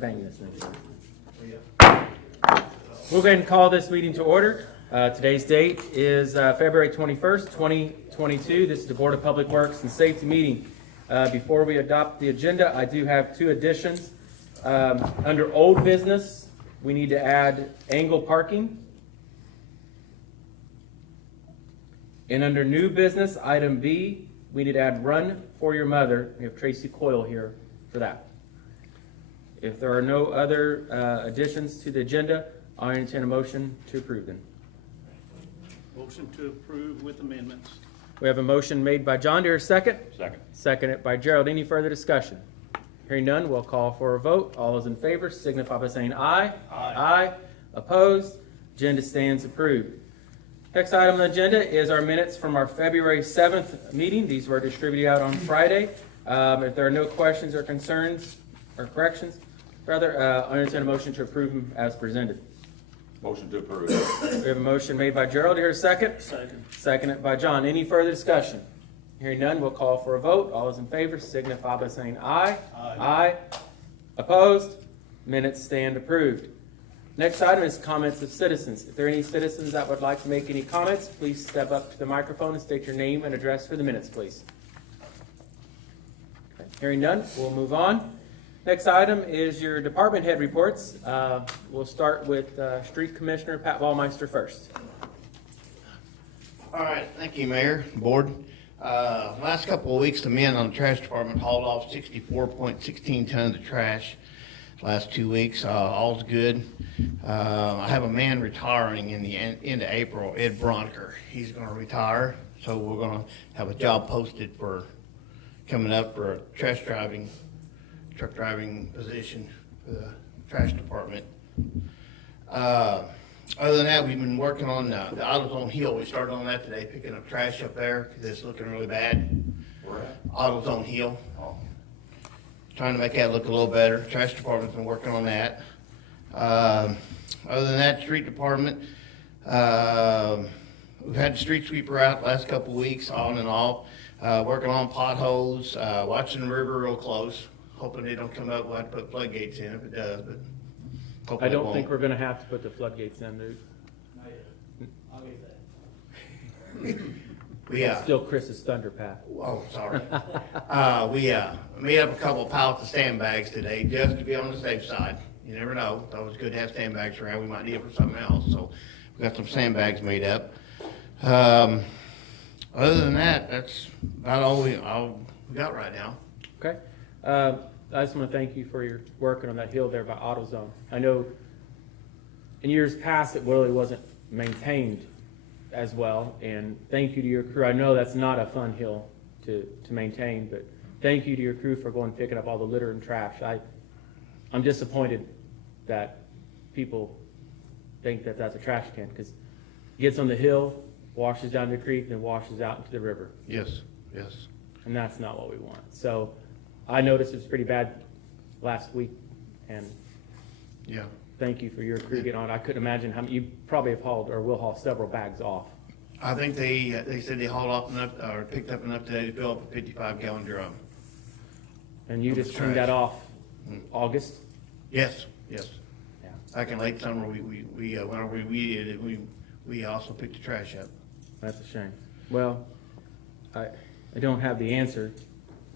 bang this thing. We'll go ahead and call this meeting to order. Today's date is February 21st, 2022. This is the Board of Public Works and Safety meeting. Before we adopt the agenda, I do have two additions. Under old business, we need to add angle parking. And under new business, item B, we need to add run for your mother. We have Tracy Coyle here for that. If there are no other additions to the agenda, I entertain a motion to approve them. Motion to approve with amendments. We have a motion made by John. Deere, second? Second. Seconded by Gerald. Any further discussion? Hearing none, we'll call for a vote. All those in favor signify by saying aye. Aye. Aye. Opposed? Agenda stands approved. Next item on the agenda is our minutes from our February 7th meeting. These were distributed out on Friday. If there are no questions or concerns or corrections, rather, I entertain a motion to approve them as presented. Motion to approve. We have a motion made by Gerald. Here a second? Second. Seconded by John. Any further discussion? Hearing none, we'll call for a vote. All those in favor signify by saying aye. Aye. Aye. Opposed? Minutes stand approved. Next item is comments of citizens. If there are any citizens that would like to make any comments, please step up to the microphone and state your name and address for the minutes, please. Okay. Hearing none, we'll move on. Next item is your department head reports. We'll start with Street Commissioner Pat Ballmeister first. All right, thank you, Mayor, Board. Last couple of weeks, the men on the trash department hauled off 64.16 tons of trash. Last 2 weeks, all's good. I have a man retiring in the end of April, Ed Bronker. He's going to retire, so we're going to have a job posted for coming up for a truck driving position for the trash department. Other than that, we've been working on the AutoZone Hill. We started on that today, picking up trash up there because it's looking really bad. Where at? AutoZone Hill. Oh. Trying to make that look a little better. Trash department's been working on that. Other than that, street department, we've had the street sweeper out the last couple of weeks, on and off, working on potholes, watching the river real close, hoping they don't come up. We'll have to put floodgates in if it does, but hopefully I it don't won't. think we're going to have to put the floodgates in, dude. I'll get that. It's still Chris's thunder, Pat. Oh, sorry. We made up a couple of pallets of sandbags today just to be on the safe side. You never know. It's always good to have sandbags around. We might need it for something else. So we got some sandbags made up. Other than that, that's about all we got right now. Okay. I just want to thank you for your working on that hill there by AutoZone. I know in years past it really wasn't maintained as well, and thank you to your crew. I know that's not a fun hill to maintain, but thank you to your crew for going and picking up all the litter and trash. I'm disappointed that people think that that's a trash can, because it gets on the hill, washes down the creek, and washes out into the river. Yes, yes. And that's not what we want. So I noticed it was pretty bad last week, and Yeah. thank you for your crew getting on. I couldn't imagine how you probably have hauled or will haul several bags off. I think they said they hauled off enough or picked up enough today to fill up a 55-gallon drum. And you Of just the cleaned trash. that off August? Yes, yes. Yeah. Back in late summer, whenever we weeded it, we also picked the trash up. That's a shame. Well, I don't have the answer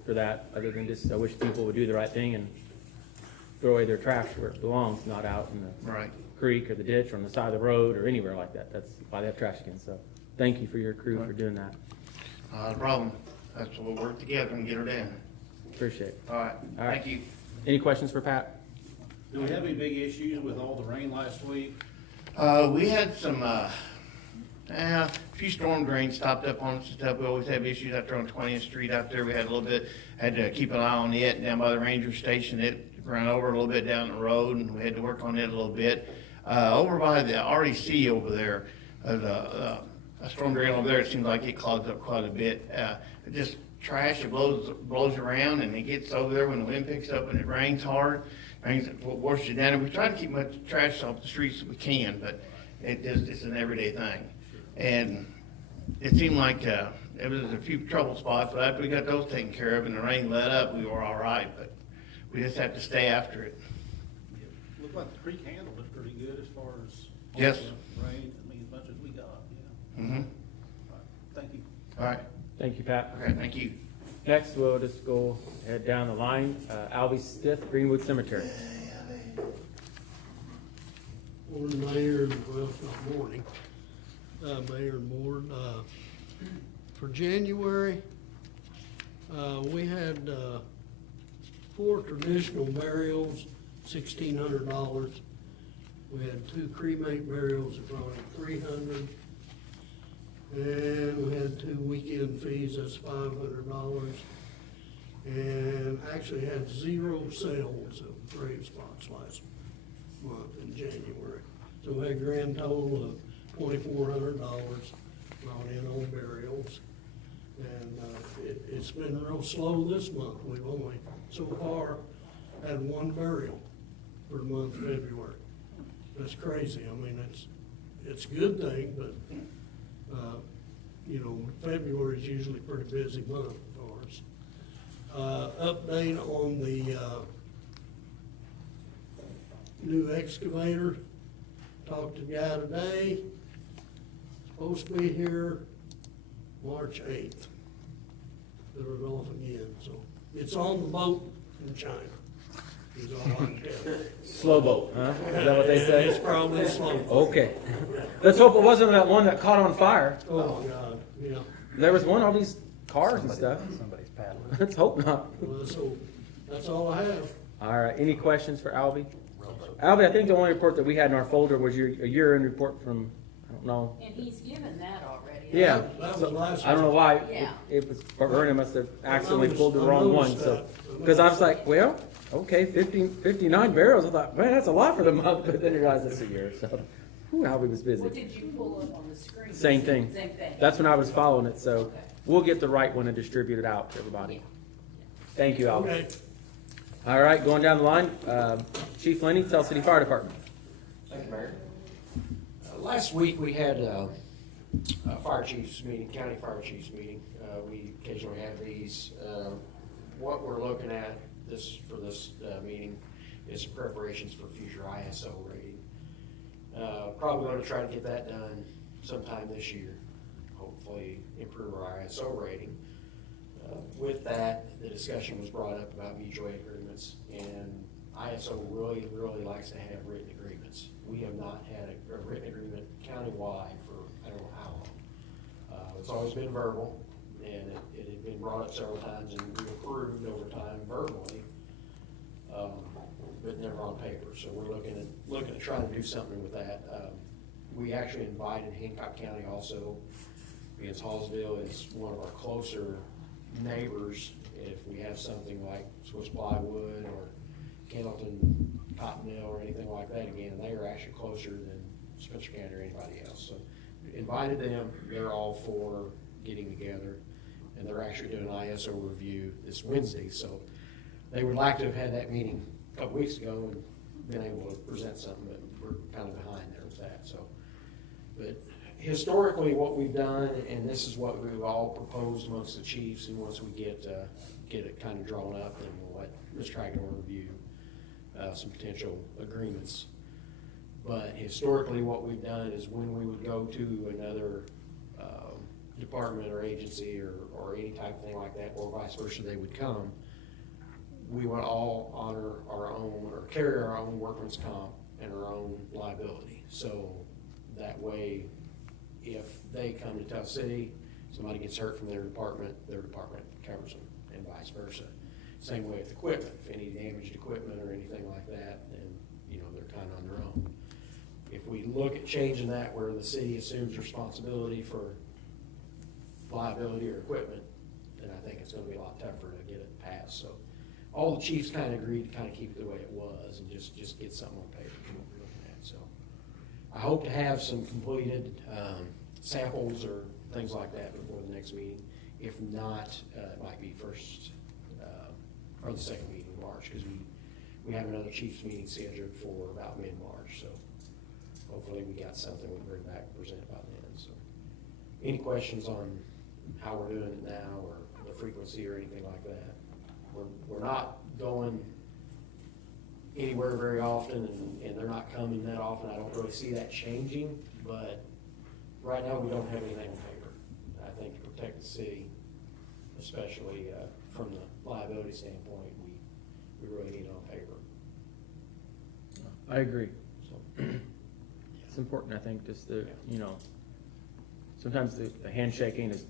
for that, other than just I wish people would do the right thing and throw away their trash where it belongs, not out in the Right. creek or the ditch or on the side of the road or anywhere like that. That's why they have trash cans. So thank you for your crew for doing that. No problem. That's what we'll work together and get her done. Appreciate it. All right. All right. Thank you. Any questions for Pat? Do we have any big issues with all the rain last week? We had some, a few storm drains stopped up on us and stuff. We always have issues out there on 20th Street out there. We had a little bit, had to keep an eye on it down by the ranger station. It ran over a little bit down the road, and we had to work on it a little bit. Over by the REC over there, a storm drain over there, it seems like it clogs up quite a bit. Just trash, it blows around, and it gets over there when the wind picks up and it rains hard. Rains, it washes it down, and we try to keep as much trash off the streets as we can, but it's an everyday thing. And it seemed like there was a few trouble spots, but after we got those taken care of and the rain let up, we were all right, but we just have to stay after it. Looked like the creek handled it pretty good as far as. Yes. Rain, I mean, as much as we got, yeah. Mm-hmm. All right, thank you. All right, Thank you, Pat. okay, thank you. Next, we'll just go head down the line. Albie Stith, Greenwood Cemetery. Morning, Mayor, well, it's not morning, Mayor and Board. For January, we had, 4 traditional burials, $1,600. We had 2 cremate burials that brought in $300. And we had 2 weekend fees, that's $500. And actually had 0 sales of grave spots last month in January. So we had a grand total of $2,400 brought in on burials. And it's been real slow this month. We've only so far had 1 burial for the month of February. That's crazy. I mean, it's a good thing, but, you know, February is usually a pretty busy month for us. Update on the new excavator. Talked to the guy today. Supposed to be here March 8th. Put it off again, so it's on the boat from China. Is all I can tell you. Slow boat, huh? Is that what they It's say? probably slow. Okay. Let's hope it wasn't that one that caught on fire. Oh, God, yeah. There was one, all these cars and stuff. Somebody's paddling. Let's hope not. Well, so that's all I have. All right, any questions for Albie? Albie, I think the only report that we had in our folder was your a year-end report from, I don't know. And he's given that already. Yeah. That was last I don't know why. Yeah. It was, Vernon must have accidentally noticed- pulled the I wrong one, noticed so. that. I Because I was noticed like, well, okay, 59 barrels. I thought, man, that's a lot for the month, but then you realize it's a year, so. Whew, Albie was busy. What did you pull up on the screen? Same thing. Same thing. That's when I was following it, so Okay. we'll get the right one and distribute it out to everybody. Thank you, Albie. Okay. All right, going down the line, Chief Lenny, Tell City Fire Department. Thank you, Mayor. Last week, we had a fire chiefs meeting, county fire chiefs meeting. We occasionally have these. What we're looking at for this meeting is preparations for future ISO rating. Probably going to try to get that done sometime this year. Hopefully improve our ISO rating. With that, the discussion was brought up about mutual aid agreements, and ISO really, really likes to have written agreements. We have not had a written agreement countywide for I don't know how long. It's always been verbal, and it had been brought up several times and we approved over time verbally, but never on paper. So we're looking at trying to do something with that. We actually invited Hancock County also, because Hallsville is one of our closer neighbors. If we have something like Swiss Plywood or Kendleton Cotton Mill or anything like that, again, they are actually closer than Spencer County or anybody else. So invited them, they're all for getting together, and they're actually doing an ISO review this Wednesday. So they would like to have had that meeting a couple weeks ago and been able to present something, but we're kind of behind there with that. So, but historically, what we've done, and this is what we've all proposed amongst the chiefs, and once we get it kind of drawn up, then we'll let Mr. Hagedorn review some potential agreements. But historically, what we've done is when we would go to another department or agency or any type of thing like that, or vice versa, they would come, we would all honor our own or carry our own workman's comp and our own liability. So that way, if they come to Tell City, somebody gets hurt from their department covers them, and vice versa. Same way with equipment. If any damaged equipment or anything like that, then, you know, they're kind of on their own. If we look at changing that where the city assumes responsibility for liability or equipment, then I think it's gonna be a lot tougher to get it passed. So all the chiefs kind of agreed to kind of keep it the way it was and just get something on paper is what we're looking at. So I hope to have some completed samples or things like that before the next meeting. If not, it might be first or the second meeting in March, because we have another chiefs meeting scheduled for about mid-March. So hopefully we got something we can bring back and present by then. So any questions on how we're doing it now or the frequency or anything like that? We're not going anywhere very often, and they're not coming that often. I don't really see that changing, but right now, we don't have anything on paper. I think to protect the city, especially from the liability standpoint, we really need it on paper. I agree. So, It's important, I think, just to, you know, sometimes the handshaking is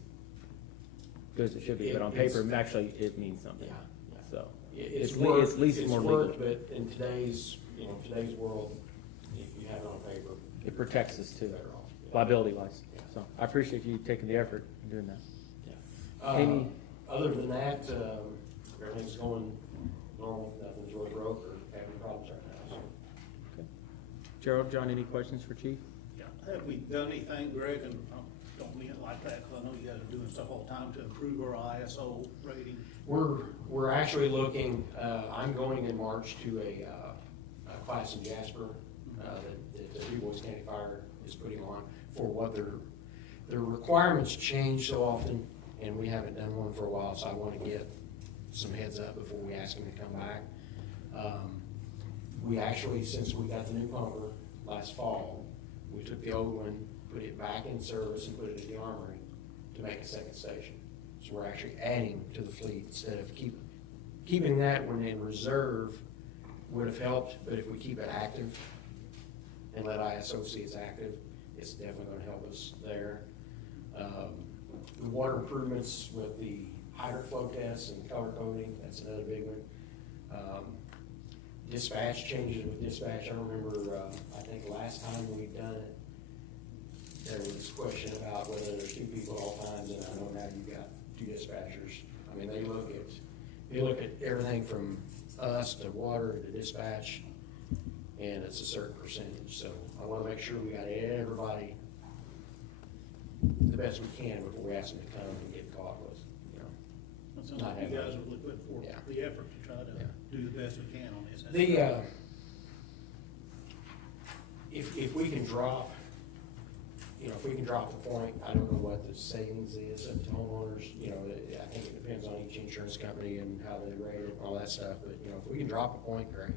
good as it should be, but on paper, actually, it means something. Yeah, yeah. So, It's le- work, it's at least it's more work, legal. but in today's world, if you have it on paper, It protects us too, you're better off. Yeah. liability wise. Yeah. So I appreciate you taking the effort in doing that. Yeah. Any- Other than that, everything's going normal, nothing's really broke or having problems right now, so. Okay. Gerald, John, any questions for Chief? Yeah. Have we done anything, Greg, and I don't mean it like that, because I know you guys are doing stuff all the time to improve our ISO rating. We're actually looking, I'm going in March to a class in Jasper, that the Du Bois County Fire is putting on for what their requirements change so often, and we haven't done one for a while, so I want to get some heads up before we ask them to come back. We actually, since we got the new pumper last fall, we took the old one, put it back in service and put it at the armory to make a second station. So we're actually adding to the fleet instead of keeping that one in reserve would have helped, but if we keep it active and let ISO see it's active, it's definitely gonna help us there. The water improvements with the hydrant flow tests and color coding, that's another big one. Dispatch changes with dispatch, I remember, I think last time we done it, there was a question about whether there's two people at all times, and I know now you've got two dispatchers. I mean, they look at everything from us to water to dispatch, and it's a certain percentage, so I wanna make sure we got everybody the best we can before we ask them to come and get caught with, you know. It sounds like you guys are really putting forth Yeah. the effort to try to Yeah. do the best we can on this. If we can drop, if we can drop the point, I don't know what the savings is of the homeowners, I think it depends on each insurance company and how they rate it, all that stuff, but, if we can drop a point, great.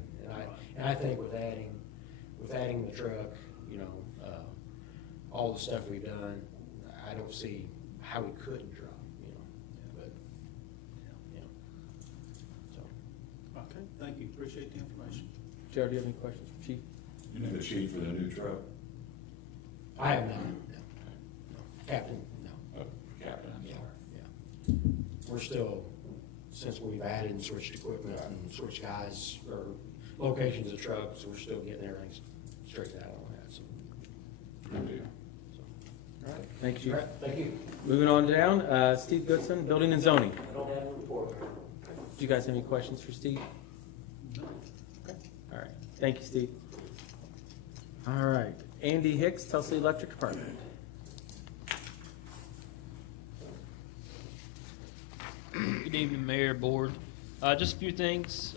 And I think with adding the truck, all the stuff we've done, I don't see how we couldn't drop, but, so. Okay, thank you, appreciate the information. Gerald, do you have any questions for Chief? You need a chief for the new truck? I have none, no. Captain, no. Captain, I'm Yeah, sorry. yeah. We're still, since we've added and switched equipment and switched guys or locations of trucks, we're still getting everything straightened out on that, so. Good deal. All right, thank you, All Chief. right, thank you. Moving on down, Steve Goodson, Building and Zoning. I don't have a report. Do you guys have any questions for Steve? All right, thank you, Steve. All right, Andy Hicks, Tulsa Electric Department. Good evening, Mayor, Board. Just a few things.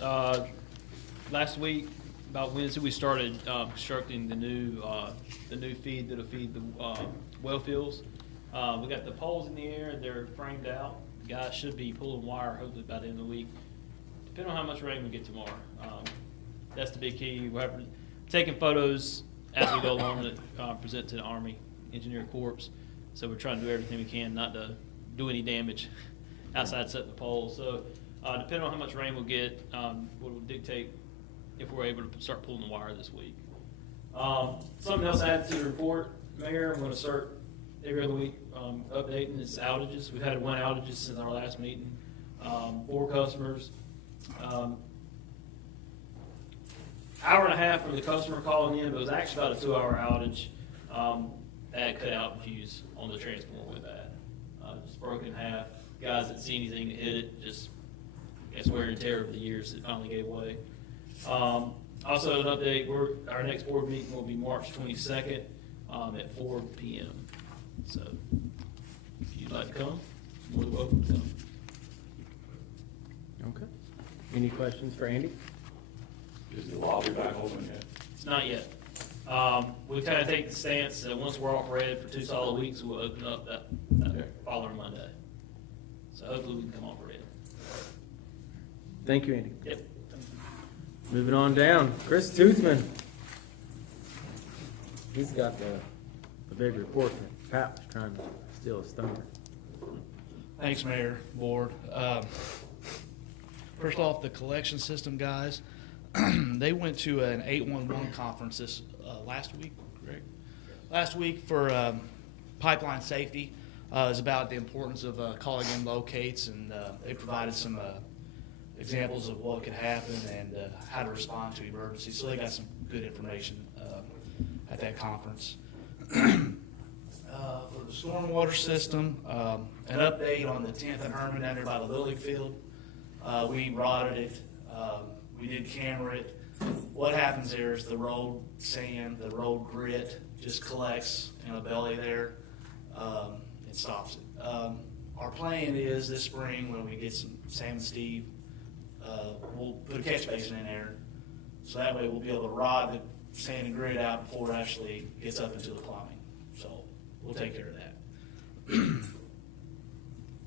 Last week, about Wednesday, we started constructing the new feed that'll feed the well fields. We got the poles in the air, they're framed out. The guys should be pulling wire hopefully by the end of the week, depending on how much rain we get tomorrow. That's the big key. We're taking photos as we go along to present to the Army Engineer Corps. So we're trying to do everything we can not to do any damage outside setting the poles. So depending on how much rain we'll get, will dictate if we're able to start pulling the wire this week. Something else added to the report, Mayor, I'm going to start every other week updating is outages. We've had one outage since our last meeting. 4 customers. Hour and a half from the customer calling in, but it was actually about a 2-hour outage. That cut out the fuse on the transformer with that. Just broken in half. Guys that see anything that hit it, just I guess wear and tear over the years, it finally gave way. Also an update, our next board meeting will be March 22nd at 4 p.m. So if you'd like to come, you're more than welcome to come. Okay. Any questions for Andy? Is the lobby back open yet? It's not yet. We've kind of taken the stance that once we're off red for 2 solid weeks, we'll open up that Okay. following Monday. So hopefully we can come off red. Thank you, Andy. Yep. Moving on down, Chris Toothman. He's got the big report that Pat was trying to steal his thunder. Thanks, Mayor, Board. First off, the collection system guys, they went to an 811 conference this last week, correct? Last week for pipeline safety. It's about the importance of calling in locates, and they provided some examples of what could happen and how to respond to emergencies. So they got some good information at that conference. For the stormwater system, an update on the 10th and Herman down there by the Lily Field. We rotted it. We did camera it. What happens there is the road sand, the road grit just collects in a belly there and stops it. Our plan is this spring when we get some Sam and Steve, we'll put a catch basin in there. So that way we'll be able to rod the sand and grit out before it actually gets up into the plumbing. So we'll take care of that.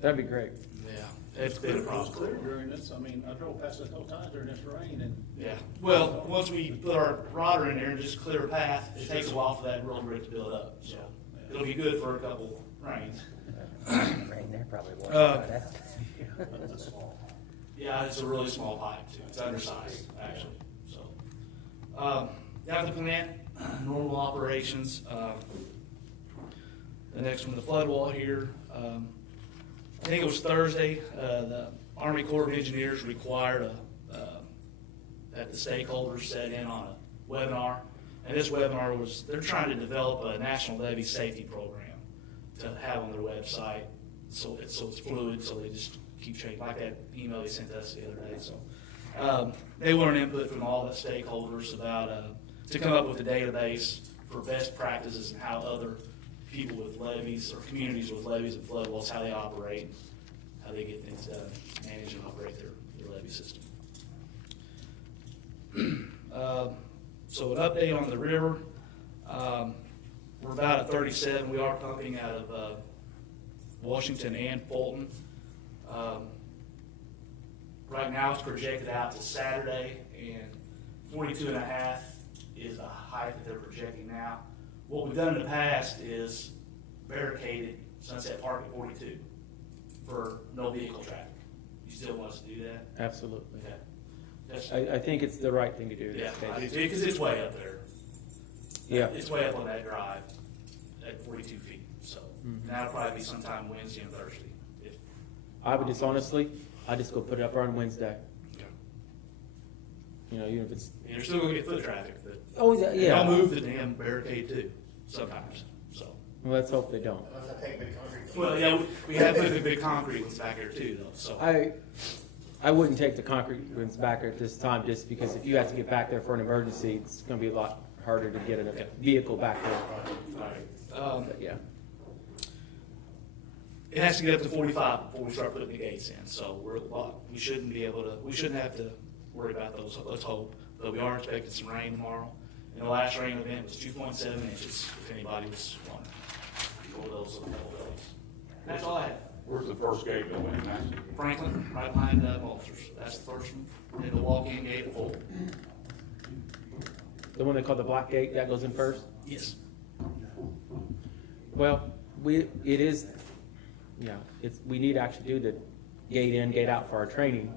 That'd be great. Yeah, it's been a It was clear problem. during this, I mean, I drove past it a couple times during this rain and. Yeah, well, once we put our rodder in there and just clear a path, it takes a while for that road grit to build up. So it'll be good for a couple rains. Rain there probably won't Uh, dry out. Yeah, it's a really small pipe too. It's undersized, actually, so. Down to the plant, normal operations. The next one, the flood wall here. I think it was Thursday, the Army Corps of Engineers required that the stakeholders set in on a webinar. And this webinar was, they're trying to develop a national levee safety program to have on their website. So it's fluid, so they just keep checking, like that email they sent us the other day. So they wanted input from all the stakeholders about to come up with a database for best practices and how other people with levees or communities with levees and flood walls, how they operate, how they get things done, manage and operate their levee system. So an update on the river. We're about at 37. We are pumping out of Washington and Fulton. Right now it's projected out to Saturday, and 42 and a half is the height that they're projecting now. What we've done in the past is barricaded Sunset Park at 42 for no vehicle traffic. You still want us to do that? Absolutely. Okay. That's, I think it's the right thing to do in yeah, this case. because it's way up there. Yeah. It's way up on that drive at 42 feet. So that'll probably be sometime Wednesday and Thursday. If, I would just honestly, I just go put it up on Wednesday. You know, even if it's, you're still gonna get foot traffic, but oh, yeah. they'll move the damn barricade too, sometimes, so. Well, let's hope they don't. Well, yeah, we have put the big concrete ones back here too, though, so. I wouldn't take the concrete ones back at this time, just because if you have to get back there for an emergency, it's gonna be a lot harder to get a vehicle back there. But yeah. It has to get up to 45 before we start putting the gates in, so we shouldn't have to worry about those, let's hope. But we are expecting some rain tomorrow. And the last rain event was 2.7 inches, if anybody was wondering. For those little buildings. That's all I have. Where's the first gate going in? Franklin, right behind Mulster's. That's the first one. And the walk-in gate at Full. The one they call the Black Gate, that goes in first? Yes. Well, we need to actually do the gate in, gate out for our training.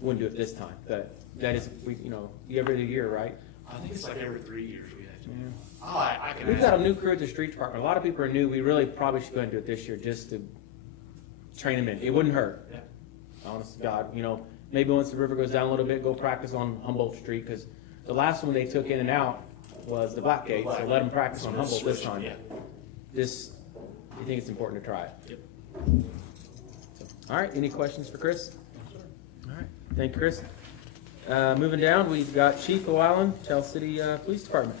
Wouldn't do it this time, but that is, every year, right? I think it's like every 3 years we have to. I can We've ask. got a new crew at the street department. A lot of people are new. We really probably should go and do it this year just to train them in. It wouldn't hurt. Yeah. Honest to God, maybe once the river goes down a little bit, go practice on Humboldt Street, because the last one they took in and out was the Black Gate, so let them practice on Humboldt this time. Yeah. I think it's important to try it. Yep. All right, any questions for Chris? All right, thank you, Chris. Moving down, we've got Chief O'Allen, Tell City Police Department.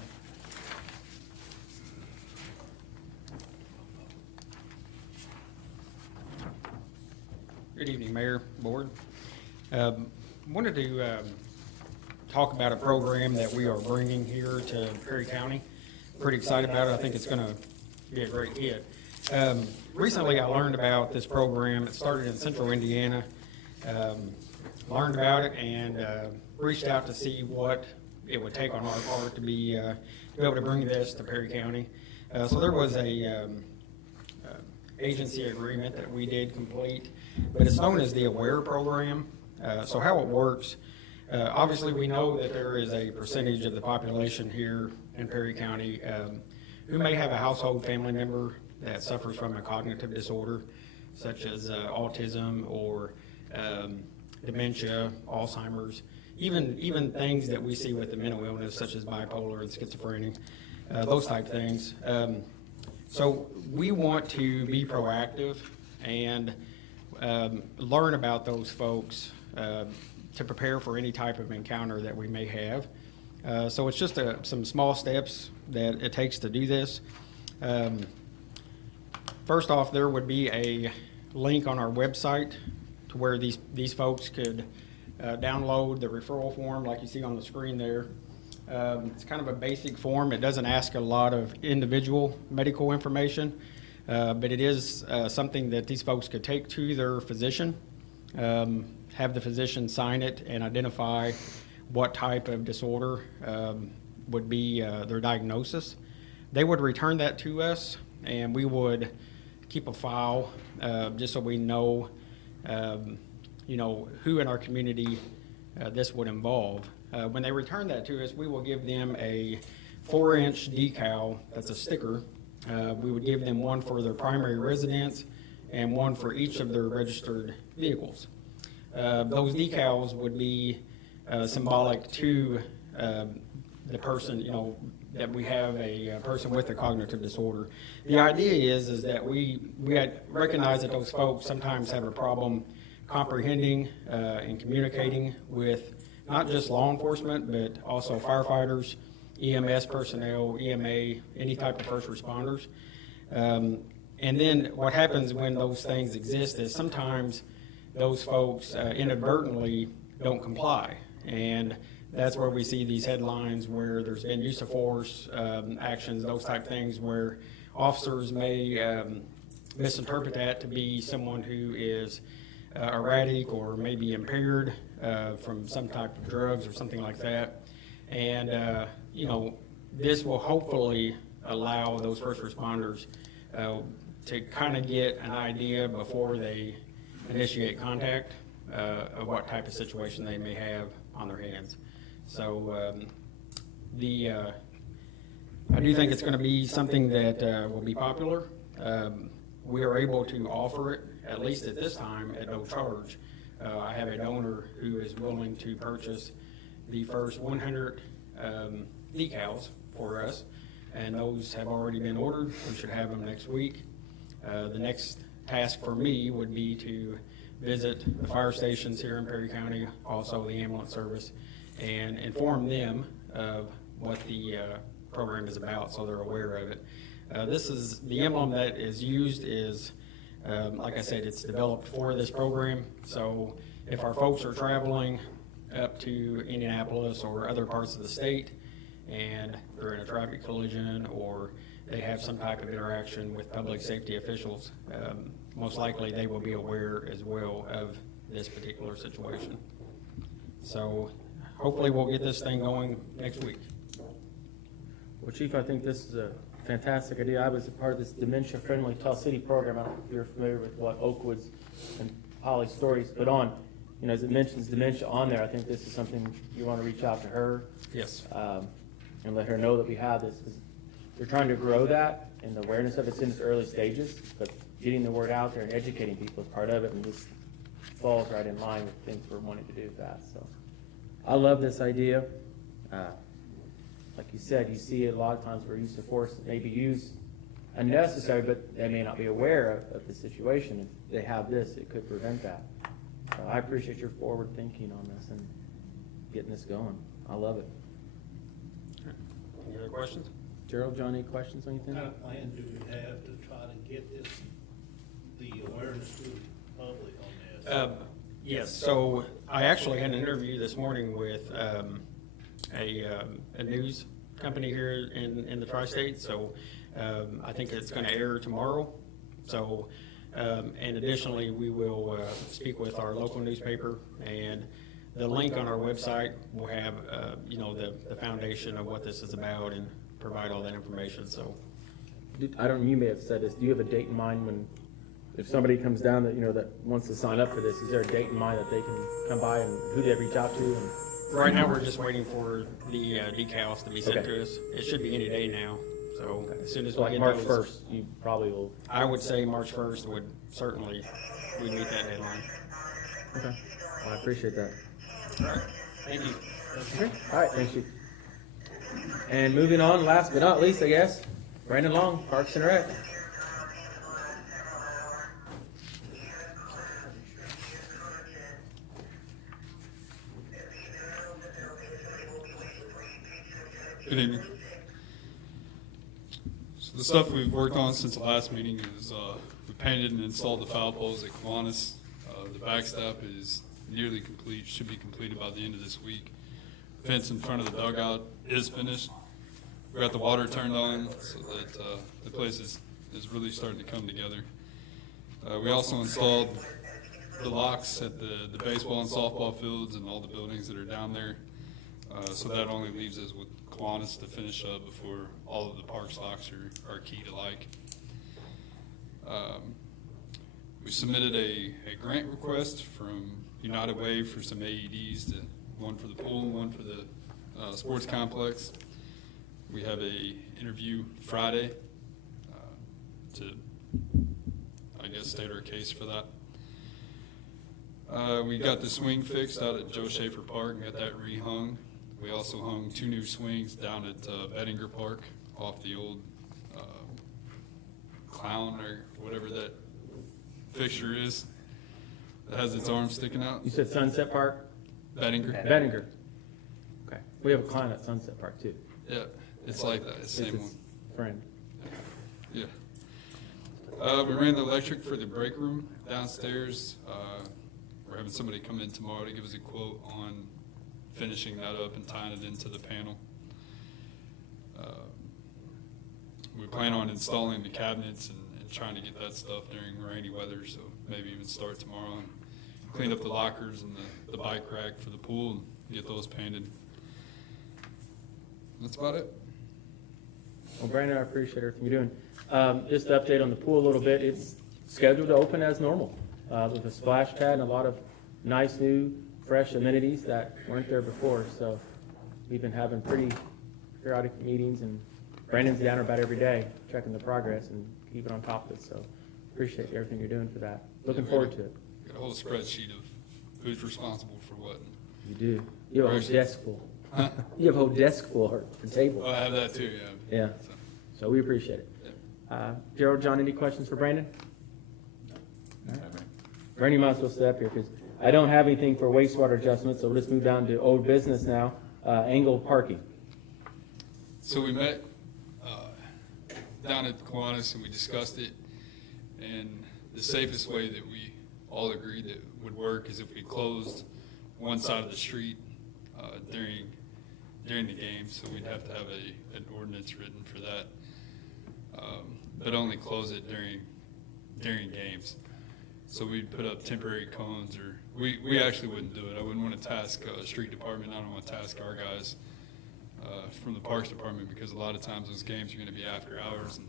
Good evening, Mayor, Board. Wanted to talk about a program that we are bringing here to Perry County. Pretty excited about it. I think it's going to be a great hit. Recently, I learned about this program. It started in Central Indiana. Learned about it, and reached out to see what it would take on our part to be able to bring this to Perry County. So there was a agency agreement that we did complete, but it's known as the AWARE program. So how it works, obviously we know that there is a percentage of the population here in Perry County who may have a household family member that suffers from a cognitive disorder, such as autism or dementia, Alzheimer's, even things that we see with the mental illness, such as bipolar and schizophrenia, those type things. So we want to be proactive and learn about those folks to prepare for any type of encounter that we may have. So it's just some small steps that it takes to do this. First off, there would be a link on our website to where these folks could download the referral form like you see on the screen there. It's kind of a basic form. It doesn't ask a lot of individual medical information, but it is something that these folks could take to their physician, have the physician sign it and identify what type of disorder would be their diagnosis. They would return that to us, and we would keep a file just so we know, who in our community this would involve. When they return that to us, we will give them a 4-inch decal that's a sticker. We would give them one for their primary residence and one for each of their registered vehicles. Those decals would be symbolic to the person, that we have a person with a cognitive disorder. The idea is that we recognize that those folks sometimes have a problem comprehending and communicating with not just law enforcement, but also firefighters, EMS personnel, EMA, any type of first responders. And then what happens when those things exist is sometimes those folks inadvertently don't comply. And that's where we see these headlines where there's been use of force actions, those type things, where officers may misinterpret that to be someone who is erratic or maybe impaired from some type of drugs or something like that. And, this will hopefully allow those first responders to kind of get an idea before they initiate contact of what type of situation they may have on their hands. So I do think it's going to be something that will be popular. We are able to offer it, at least at this time, at no charge. I have a donor who is willing to purchase the first 100 decals for us, and those have already been ordered. We should have them next week. The next task for me would be to visit the fire stations here in Perry County, also the ambulance service, and inform them of what the program is about so they're aware of it. This is the emblem that is used is, like I said, it's developed for this program. So if our folks are traveling up to Indianapolis or other parts of the state and they're in a traffic collision or they have some type of interaction with public safety officials, most likely they will be aware as well of this particular situation. So hopefully we'll get this thing going next week. Well, Chief, I think this is a fantastic idea. I was a part of this dementia-friendly Tell City program. I don't know if you're familiar with what Oakwood's and Holly's stories put on. As it mentions dementia on there, I think this is something you want to reach out to her. Yes. And let her know that we have this. Because we're trying to grow that, and the awareness of it's in its early stages, but getting the word out there and educating people is part of it, and this falls right in line with things we're wanting to do with that. So I love this idea. Like you said, you see it a lot of times where use of force may be used unnecessary, but they may not be aware of the situation. If they have this, it could prevent that. So I appreciate your forward thinking on this and getting this going. I love it. Any other questions? Gerald, John, any questions on anything? What kind of plan do we have to try to get the awareness to the public on this? Yes, so I actually had an interview this morning with a news company here in the tri-state, so I think it's going to air tomorrow. So, and additionally, we will speak with our local newspaper and the link on our website will have, you know, the foundation of what this is about and provide all that information, so. I don't, you may have said this, do you have a date in mind when, if somebody comes down that, you know, that wants to sign up for this, is there a date in mind that they can come by and who they reach out to? And Right now, we're just waiting for the decals to be sent Okay. to us. It should be any day now, so as soon as So we like get March those. 1st, you probably will. I would say March 1st would certainly, we'd meet that deadline. Okay. Well, I appreciate that. Thank you. Okay. All right, thank you. And moving on, last but not least, I guess, Brandon Long, Parks and Rec. Good evening. So the stuff we've worked on since the last meeting is we painted and installed the foul poles at Kiwanis. The backstop is nearly complete, should be completed by the end of this week. Fence in front of the dugout is finished. We got the water turned on so that the place is really starting to come together. We also installed the locks at the baseball and softball fields and all the buildings that are down there. So that only leaves us with Kiwanis to finish up before all of the parks locks are keyed alike. We submitted a grant request from United Way for some AEDs, one for the pool and one for the sports complex. We have a interview Friday to, I guess, state our case for that. We got the swing fixed out at Joe Schaefer Park and got that rehung. We also hung 2 new swings down at Bettinger Park off the old clown or whatever that fixture is that has its arm sticking out. You said Sunset Park? Bettinger. Bettinger. Okay. We have a client at Sunset Park too. Yeah, it's like that. It's the same It's one. his friend. Yeah. We ran the electric for the break room downstairs. We're having somebody come in tomorrow to give us a quote on finishing that up and tying it into the panel. We plan on installing the cabinets and trying to get that stuff during rainy weather, so maybe even start tomorrow and clean up the lockers and the bike rack for the pool and get those painted. That's about it. Well, Brandon, I appreciate everything you're doing. Just to update on the pool a little bit, it's scheduled to open as normal with a splash pad and a lot of nice new fresh amenities that weren't there before. So we've been having pretty periodic meetings, and Brandon's down about every day checking the progress and keeping on top of it. So appreciate everything you're doing for that. Looking forward to it. Got a whole spreadsheet of who's responsible for what. You do. You have a whole Actually- desk full. Huh? You have a whole desk full for table. Oh, I have that too, yeah. Yeah. So we appreciate it. Gerald, John, any questions for Brandon? Brandon, you might as well stay up here because I don't have anything for wastewater adjustments, so we'll just move down to old business now, Angle parking. So we met down at Kiwanis and we discussed it, and the safest way that we all agreed that would work is if we closed one side of the street during the game, so we'd have to have an ordinance written for that, but only close it during games. So we'd put up temporary cones, or we actually wouldn't do it. I wouldn't want to task street department. I don't want to task our guys from the parks department, because a lot of times those games are going to be after hours, and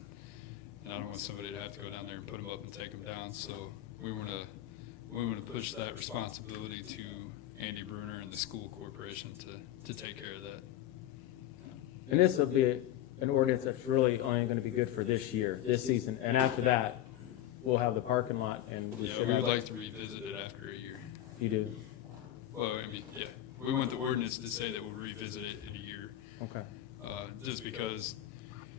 I don't want somebody to have to go down there and put them up and take them down. So we want to push that responsibility to Andy Bruner and the school corporation to take care of that. And this will be an ordinance that's really only going to be good for this year, this season. And after that, we'll have the parking lot, and we Yeah, should we have. would like to revisit it after a year. You do? Well, I mean, yeah, we want the ordinance to say that we'll revisit it in a year. Okay. Just because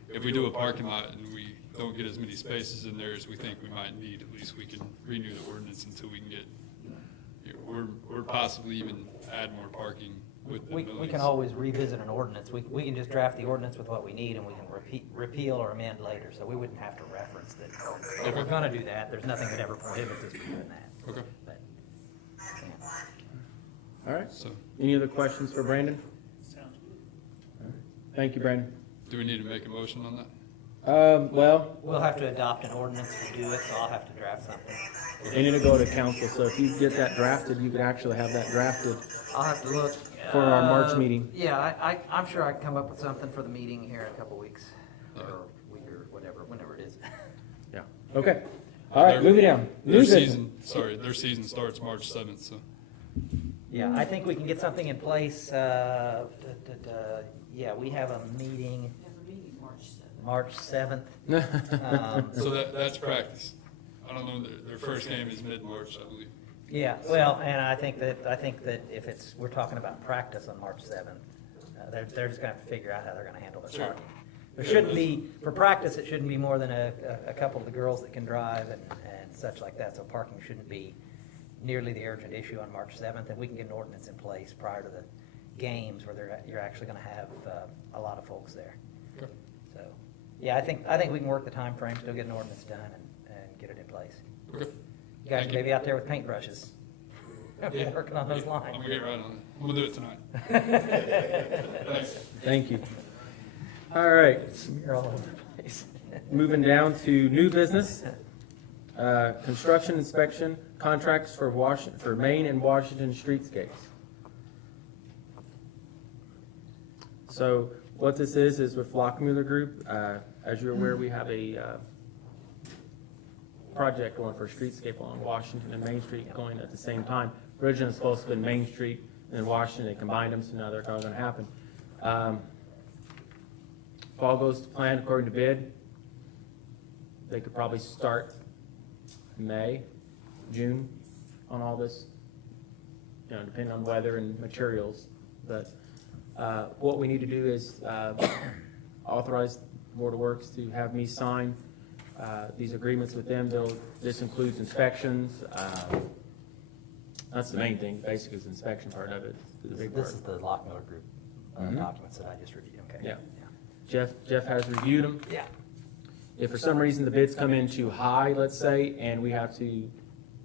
if we do a parking lot and we don't get as many spaces in there as we think we might need, at least we can renew the ordinance until we can get, or possibly even add more parking with the We buildings. can always revisit an ordinance. We can just draft the ordinance with what we need, and we can repeal or amend later, so we wouldn't have to reference that. If we're gonna do that, there's nothing that ever prohibits us from doing that. Okay, But, yeah. All right. so Any other questions for Brandon? Sounds good. Thank you, Brandon. do we need to make a motion on that? Well, We'll have to adopt an ordinance to do it, so I'll have to draft something. They need to go to council, so if you get that drafted, you could actually have that drafted I'll have to look. for our March meeting. Yeah, I'm sure I can come up with something for the meeting here in a couple weeks, or a week or whatever, whenever it is. Yeah, okay. All right, Their- moving down. Their New business. their season starts March 7th, so. Yeah, I think we can get something in place, yeah, we have a meeting We have a meeting March 7th. March 7th. So that's practice. I don't know, their first game is mid-March, I believe. Yeah, well, and I think that if it's, we're talking about practice on March 7th, they're just gonna have to figure out how they're gonna handle their Sure. parking. There shouldn't be, for practice, it shouldn't be more than a couple of the girls that can drive and such like that, so parking shouldn't be nearly the urgent issue on March 7th, and we can get an ordinance in place prior to the games where you're actually gonna have a lot of folks there. Okay. So, yeah, I think we can work the time frame, still get an ordinance done and get it in place. Okay. You guys Thank may be out there with paintbrushes, Yeah. working on those I'm lines. gonna get right on it. I'm gonna do it tonight. Thanks. Thank you. All right, You're all over the place. moving down to new business. Construction inspection contracts for Main and Washington streetscapes. So what this is with Flockmuller Group, as you're aware, we have a project going for streetscape on Washington and Main Street going at the same time. Originally, it was supposed to be Main Street and Washington, they combined them, so now they're not gonna happen. If all goes to plan according to bid, they could probably start May, June on all this, depending on weather and materials. But what we need to do is authorize Board of Works to have me sign these agreements with them. This includes inspections. That's the main thing, basically, is the inspection part of it, the big part. This is the Lockmiller Group Mhm. documents that I just reviewed, okay? Yeah. Jeff has reviewed them. Yeah. If for some reason the bids come in too high, let's say, and we have to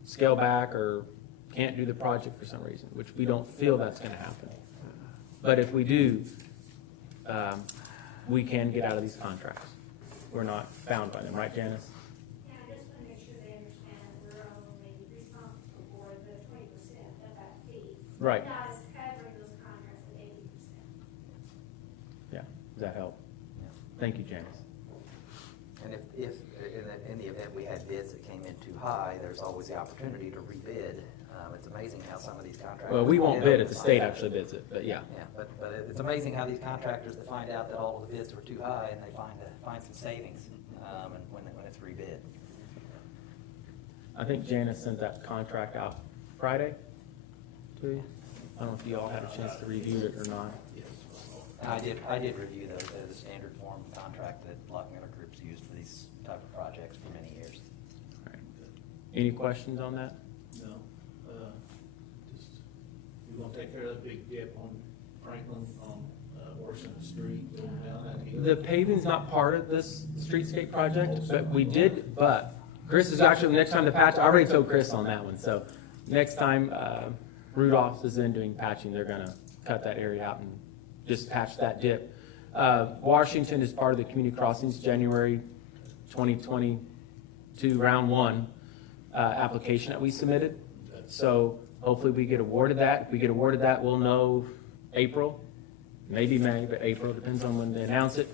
scale back or can't do the project for some reason, which we don't feel that's gonna happen. But if we do, we can get out of these contracts. We're not bound by them, right, Janice? Yeah, I just want to make sure they understand that we're only responsible for the 20% of that fee. Right. Not as covering those contracts at 80%. Yeah, does that help? Thank you, Janice. And if in the event we had bids that came in too high, there's always the opportunity to rebid. It's amazing how some of these contractors. Well, we won't bid it, the state actually bids it, but yeah. Yeah, but it's amazing how these contractors that find out that all of the bids were too high and they find some savings, and when it's rebid. I think Janice sent that contract out Friday to you. I don't know if you all had a chance to review it or not. And I did review the standard form contract that Lockmiller Group's used for these type of projects for many years. All right. Any questions on that? No, just, you're gonna take care of that big dip on Franklin, on, Washington Street, going down that hill? The paving's not part of this streetscape project, but Chris is actually, next time the patch, I already told Chris on that one, so next time, Rudolph's is in doing patching, they're gonna cut that area out and just patch that dip. Washington is part of the Community Crossings January 2022 round one, application that we submitted. So hopefully we get awarded that. If we get awarded that, we'll know April, maybe May, but April, depends on when they announce it.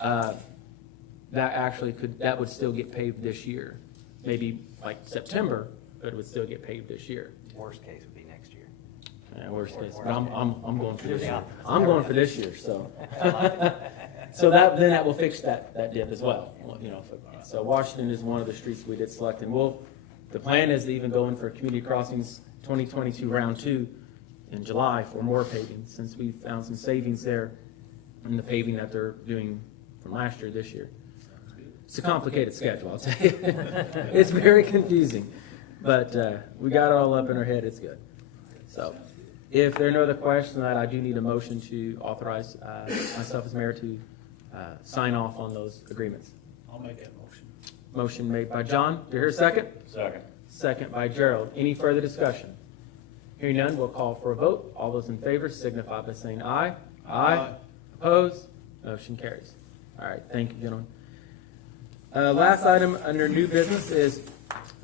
That would still get paved this year. Maybe like September, but it would still get paved this year. Worst case would be next year. Yeah, worst case, but I'm going for this year. I'm going for this year, so. So that will fix that dip as well, So Washington is one of the streets we did select, and the plan is to even go in for Community Crossings 2022 round two in July for more paving, since we found some savings there in the paving that they're doing from last year, this year. It's a complicated schedule, I'll tell you. It's very confusing, but we got it all up in our head, it's good. So, if there are no other questions, I do need a motion to authorize myself as mayor to sign off on those agreements. I'll make that motion. Motion made by John. Do you hear a second? Second. Second by Gerald. Any further discussion? Hearing none, we'll call for a vote. All those in favor signify by saying aye. Aye. Opposed? Motion carries. All right, thank you, gentlemen. Last item under new business is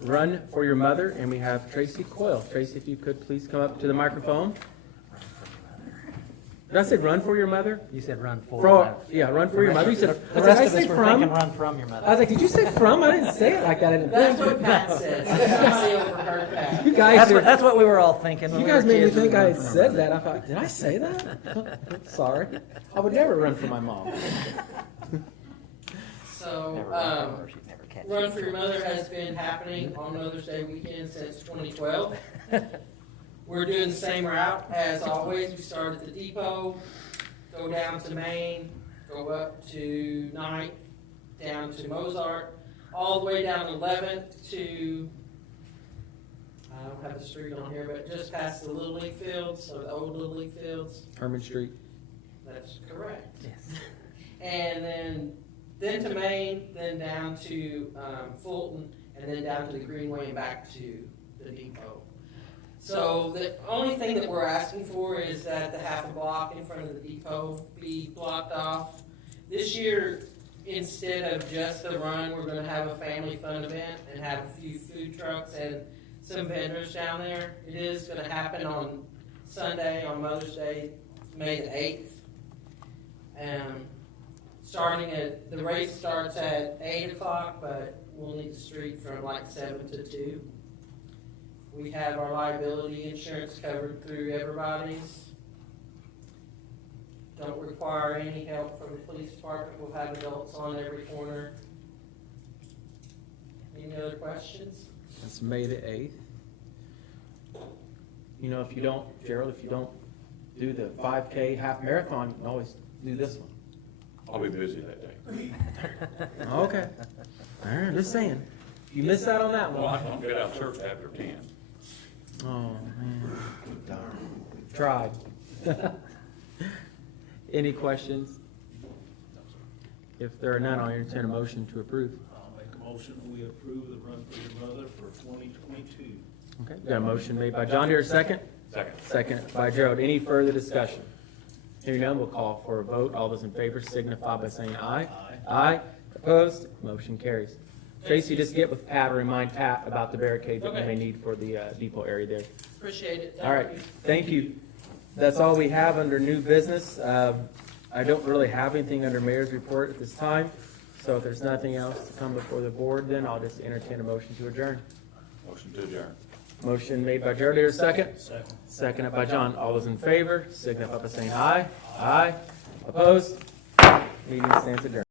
Run for Your Mother, and we have Tracy Coyle. Tracy, if you could please come up to the microphone. Did I say run for your mother? You said run for. Yeah, run for your mother. You said, The did I rest of say us were from? thinking run from your mother. I was like, did you say from? I didn't say it like that. I didn't That's think. what Pat said. Somebody overheard Pat. You guys are. That's what we were all thinking. when You we guys were made me kids, think was I run had from our said mother. that. I thought, did I say that? Sorry. I would never run from my mom. So, Never run from her, she'd never catch Run you. for Your Mother has been happening on Mother's Day weekend since 2012. We're doing the same route as always. We start at the depot, go down to Main, go up to Ninth, down to Mozart, all the way down 11th to, I don't have the street on here, but just past the Little League fields, or the old Little League fields. Herman Street. That's correct. Yes. And then to Main, then down to Fulton, and then down to the Greenway and back to the depot. So the only thing that we're asking for is that the half a block in front of the depot be blocked off. This year, instead of just the run, we're gonna have a family fun event and have a few food trucks and some vendors down there. It is gonna happen on Sunday, on Mother's Day, May the 8th. The race starts at 8 o'clock, but we'll need the street from like 7 to 2. We have our liability insurance covered through everybody's. Don't require any help from the police department. We'll have adults on every corner. Any other questions? That's May the 8th. You know, if you don't, Gerald, if you don't do the 5K half marathon, you can always do this one. I'll be busy that day. Okay. All right, just saying. You miss out on that Well, I one. don't get out surf after 10. Oh, man. Tried. Any questions? If there are none, I'll entertain a motion to approve. I'll make a motion, we approve the Run for Your Mother for 2022. Okay, got a motion made by John Deere, second? Second. Second by Gerald. Any further discussion? Hearing none, we'll call for a vote. All those in favor signify by saying aye. Aye. Opposed? Motion carries. Tracy, just get with Pat or remind Pat about the barricade that we Okay. may need for the depot area there. Appreciate it. All right, thank you. That's all we have under new business. I don't really have anything under mayor's report at this time, so if there's nothing else to come before the board, then I'll just entertain a motion to adjourn. Motion to adjourn. Motion made by Gerald, here, second? Second. Seconded by John. All those in favor, signify by saying aye. Aye. Opposed? Meeting stands adjourned.